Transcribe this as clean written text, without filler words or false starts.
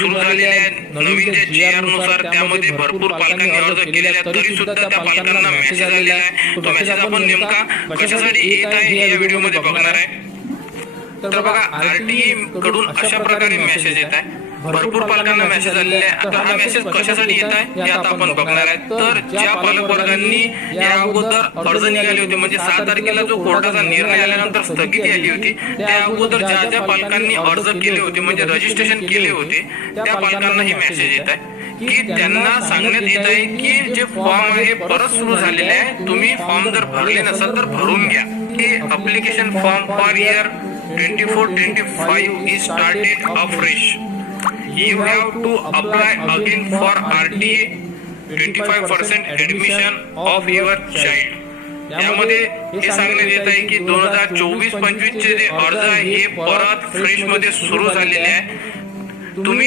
सुरू झालेले आहे नवीन जे GR नुसार त्यामध्ये भरपूर पालकांनी अर्ज केलेले आहेत, तरी सुद्धा त्या पालकांना मेसेज आलेला आहे. तो मेसेज आपण नेमका कशासाठी येत आहे हे या व्हिडिओमध्ये बघणार आहे. तर बघा, RTE कडून अशा प्रकारे मेसेज येत आहे. भरपूर पालकांना मेसेज आलेले आहे. आता हा मेसेज कशासाठी येत आहे हे आता आपण बघणार आहे. तर ज्या पालक वर्गांनी या अगोदर अर्ज निघाले होते, म्हणजे 6 तारखेला जो कोर्टाचा निर्णय आल्यानंतर स्थगिती आली होती, त्या अगोदर ज्या पालकांनी अर्ज केले होते, म्हणजे रजिस्ट्रेशन केले होते, त्या पालकांना ही मेसेज येत आहे की त्यांना सांगण्यात येत आहे की जे फॉर्म आहे परत सुरू झालेले आहे. तुम्ही फॉर्म जर भरले नसेल तर भरून घ्या. हे application form for year 24-25 is started afresh. You have to apply again for RTE 25% admission of your child. यामध्ये हे सांगण्यात येत आहे की 2024-25 चे जे अर्ज आहे हे परत फ्रेश मध्ये सुरू झालेले आहे. तुम्ही